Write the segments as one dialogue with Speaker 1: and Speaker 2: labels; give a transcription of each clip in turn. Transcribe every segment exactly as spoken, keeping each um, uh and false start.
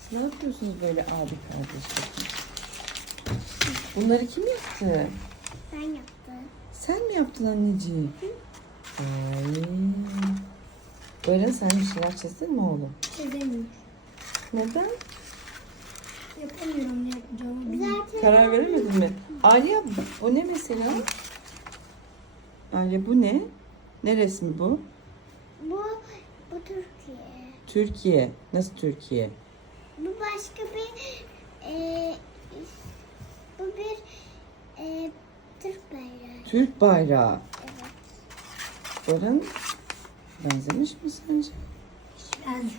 Speaker 1: Ne yapıyorsunuz böyle abi kardeşler? Bunları kim yaptı?
Speaker 2: Ben yaptım.
Speaker 1: Sen mi yaptın anneciğim? Ay. Böyle sen bir şeyler çizdin mi oğlum?
Speaker 3: Çizemiyorum.
Speaker 1: Neden?
Speaker 3: Yapamıyorum ne yapacağımı bilmiyorum.
Speaker 2: Zaten
Speaker 1: Karar veremedin mi? Aliye bu ne mesela? Aliye bu ne? Ne resmi bu?
Speaker 2: bu, bu Türkiye.
Speaker 1: Türkiye. Nasıl Türkiye?
Speaker 2: Bu başka bir e, bu bir e, Türk bayrağı.
Speaker 1: Türk bayrağı.
Speaker 2: Evet.
Speaker 1: Baran benzemiş mi sence?
Speaker 3: Ben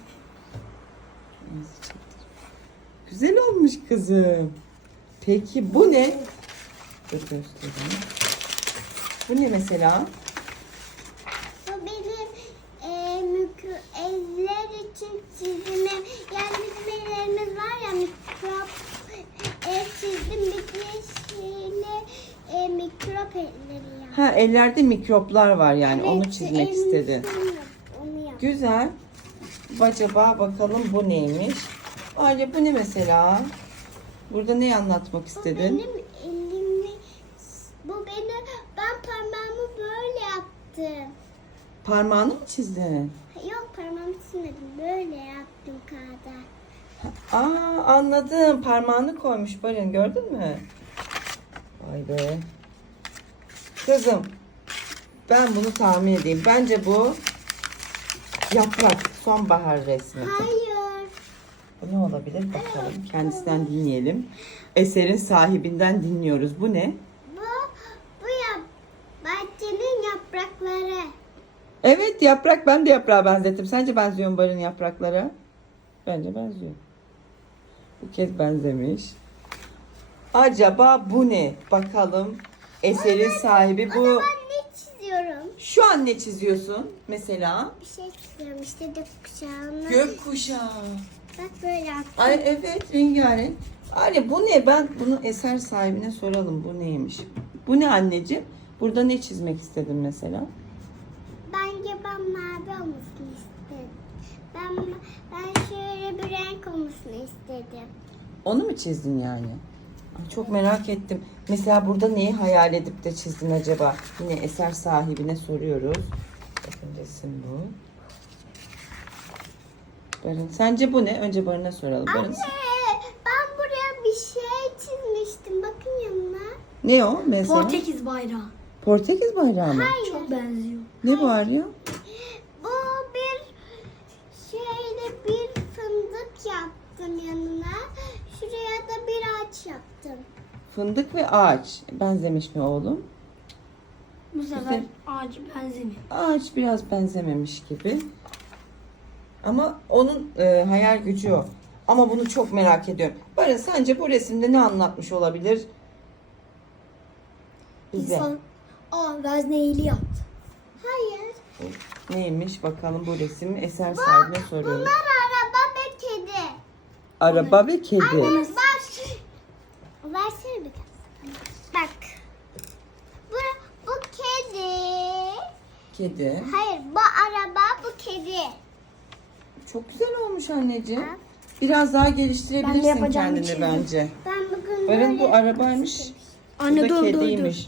Speaker 1: Güzel olmuş kızım. Peki bu ne? Dur göstereyim. Bu ne mesela?
Speaker 2: Bu benim e, mikro, evler için çizime yani bizim evlerimiz var ya mikrop ev çizdim bir de şeyle e, mikrop evleri ya.
Speaker 1: Ha ellerde mikroplar var yani onu
Speaker 2: Evet,
Speaker 1: çizmek
Speaker 2: evin
Speaker 1: istedin.
Speaker 2: içini yap- Onu yap.
Speaker 1: Güzel. Acaba bakalım bu neymiş? Aile bu ne mesela? Burada ne anlatmak
Speaker 2: Bu
Speaker 1: istedin?
Speaker 2: benim elimi, bu benim, ben parmağımı böyle yaptım.
Speaker 1: Parmağını mı çizdin?
Speaker 2: Yok parmağımı çizmedim, böyle yaptım kağıda.
Speaker 1: Aa anladım. Parmağını koymuş Barin gördün mü? Vay be. Kızım ben bunu tahmin edeyim. Bence bu yaprak. Sonbahar resmi.
Speaker 2: Hayır.
Speaker 1: Bu ne olabilir bakalım. Kendisinden dinleyelim. Eserin sahibinden dinliyoruz. Bu ne?
Speaker 2: Bu, bu yap, bahçenin yaprakları.
Speaker 1: Evet yaprak. Ben de yaprağa benzettim. Sence benziyor mu Barin yapraklara? Bence benziyor. Bu kez benzemiş. Acaba bu ne? Bakalım. Eserin sahibi
Speaker 2: O
Speaker 1: bu.
Speaker 2: zaman ne çiziyorum?
Speaker 1: Şu an ne çiziyorsun mesela?
Speaker 2: Bir şey çiziyorum işte gökkuşağını.
Speaker 1: Gökkuşağı.
Speaker 2: Bak böyle yaptım.
Speaker 1: Ay evet rengarenk. Anne bu ne? Ben bunu eser sahibine soralım. Bu neymiş? Bu ne anneciğim? Burada ne çizmek istedin mesela?
Speaker 2: Bence ben mavi olmasını istedim. Ben, ben şöyle bir renk olmasını istedim.
Speaker 1: Onu mu çizdin yani? Ay, çok merak ettim. Mesela burada neyi hayal edip de çizdin acaba? Yine eser sahibine soruyoruz. Bakın resim bu. Barın, sence bu ne? Önce Barın'a soralım. Barın,
Speaker 2: Anne ben buraya bir şey çizmiştim. Bakın yanına.
Speaker 1: ne o mesela?
Speaker 3: Portekiz bayrağı.
Speaker 1: Portekiz bayrağı mı?
Speaker 2: Hayır.
Speaker 3: Çok benziyor.
Speaker 1: Ne bu arıyor?
Speaker 2: Bu bir şeyle bir fındık yaptım yanına. Şuraya da bir ağaç yaptım.
Speaker 1: Fındık ve ağaç. Benzemiş mi oğlum?
Speaker 3: Bu sefer
Speaker 1: Güzel.
Speaker 3: ağacı benzemiyor.
Speaker 1: Ağaç biraz benzememiş gibi. Ama onun e, hayal gücü o. Ama bunu çok merak ediyorum. Barın sence bu resimde ne anlatmış olabilir? Bize.
Speaker 3: İnsan aa vezneyli yaptı.
Speaker 2: Hayır.
Speaker 1: Neymiş bakalım bu resim eser sahibine soruyoruz.
Speaker 2: Bunlar araba ve kedi.
Speaker 1: Araba ve kedi.
Speaker 2: Anne bak. Versene bir tane. Bak. Bu, bu kedi.
Speaker 1: Kedi.
Speaker 2: Hayır bu araba bu kedi.
Speaker 1: Çok güzel olmuş anneciğim.
Speaker 2: Ha?
Speaker 1: Biraz daha
Speaker 3: Ben de
Speaker 1: geliştirebilirsin
Speaker 3: yapacağımı
Speaker 1: kendini
Speaker 3: çizdim.
Speaker 1: bence.
Speaker 2: Ben bugün
Speaker 1: Barın bu
Speaker 2: böyle
Speaker 1: arabaymış. Bu
Speaker 3: Anne
Speaker 1: da
Speaker 3: dur dur dur.
Speaker 1: kediymiş.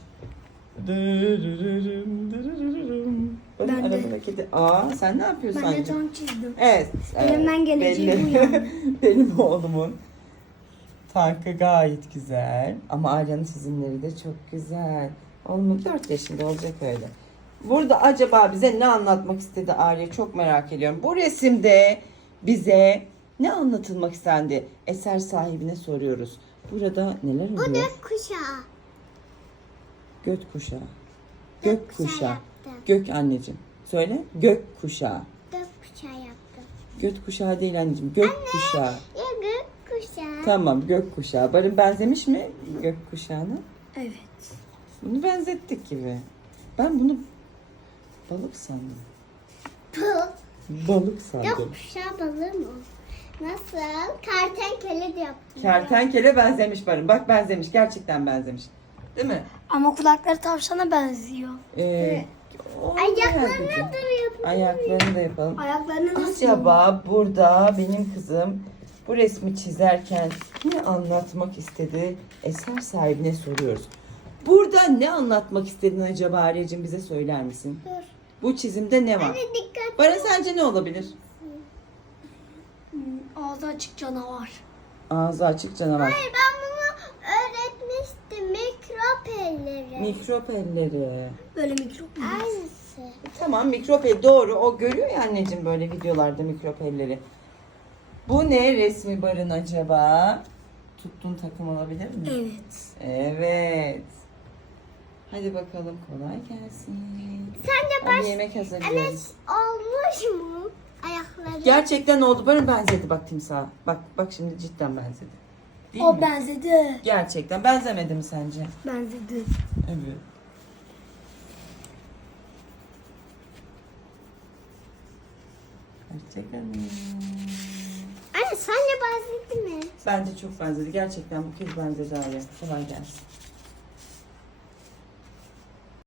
Speaker 1: Bakın
Speaker 3: Ben de.
Speaker 1: arabada kedi. Aa sen ne yapıyorsun
Speaker 3: Ben de
Speaker 1: anneciğim?
Speaker 3: tank çizdim.
Speaker 1: Evet.
Speaker 3: Elimden
Speaker 1: evet,
Speaker 3: geleceği
Speaker 1: belli.
Speaker 3: bu yani.
Speaker 1: Benim oğlumun tankı gayet güzel. Ama Arya'nın çizimleri de çok güzel. Oğlum dört yaşında olacak öyle. Burada acaba bize ne anlatmak istedi Arya? Çok merak ediyorum. Bu resimde bize ne anlatılmak istendi? Eser sahibine soruyoruz. Burada neler
Speaker 2: Bu
Speaker 1: oluyor?
Speaker 2: da kuşağı.
Speaker 1: Gök kuşağı.
Speaker 2: Gök
Speaker 1: Gök
Speaker 2: kuşağı
Speaker 1: kuşağı.
Speaker 2: yaptım.
Speaker 1: Gök anneciğim. Söyle. Gök kuşağı.
Speaker 2: Gök kuşağı yaptım.
Speaker 1: Gök kuşağı değil anneciğim. Gök kuşağı.
Speaker 2: Ya gök kuşağı.
Speaker 1: Tamam gök kuşağı. Barın benzemiş mi gök kuşağına?
Speaker 3: Evet.
Speaker 1: Bunu benzettik gibi. Ben bunu balık sandım. Balık
Speaker 2: Gök
Speaker 1: sandım.
Speaker 2: kuşağı balığı mı? Nasıl? Kertenkele de yaptım.
Speaker 1: Kertenkele benzemiş Barın. Bak benzemiş. Gerçekten benzemiş. Değil mi?
Speaker 3: Ama kulakları tavşana benziyor.
Speaker 1: Ee, o
Speaker 2: Ayaklarını
Speaker 1: herhalde.
Speaker 2: da yapalım.
Speaker 1: Ayaklarını da yapalım.
Speaker 3: Ayaklarını nasıl?
Speaker 1: Acaba burada benim kızım bu resmi çizerken ne anlatmak istedi? Eser sahibine soruyoruz. Burada ne anlatmak istedin acaba Arya'cığım, bize söyler misin?
Speaker 2: Dur.
Speaker 1: Bu çizimde ne var?
Speaker 2: Hadi dikkat.
Speaker 1: Bana sence ne olabilir?
Speaker 3: Hmm, Ağzı açık canavar.
Speaker 1: Ağzı açık canavar.
Speaker 2: Hayır, ben bunu öğretmiştim. Mikrop elleri.
Speaker 1: Mikrop elleri.
Speaker 3: Böyle mikrop.
Speaker 2: Aynısı.
Speaker 1: Tamam, mikrop el doğru. O görüyor ya anneciğim böyle videolarda mikrop elleri. Bu ne resmi Barın acaba? Tuttuğun takım olabilir mi?
Speaker 3: Evet.
Speaker 1: Evet. Hadi bakalım, kolay gelsin.
Speaker 2: Sence
Speaker 1: Hadi
Speaker 2: baş...
Speaker 1: yemek
Speaker 2: Evet,
Speaker 1: hazırlıyoruz.
Speaker 2: olmuş mu? Ayakları.
Speaker 1: Gerçekten oldu. Barın benzedi bak timsaha. Bak bak şimdi cidden benzedi. Değil
Speaker 3: O
Speaker 1: mi?
Speaker 3: benzedi.
Speaker 1: Gerçekten benzemedi mi sence?
Speaker 3: Benzedi.
Speaker 1: Evet. Hoşçakalın.
Speaker 2: Anne, sence benzedi mi?
Speaker 1: Bence çok benzedi. Gerçekten bu kez benzedi Arya. Kolay gelsin.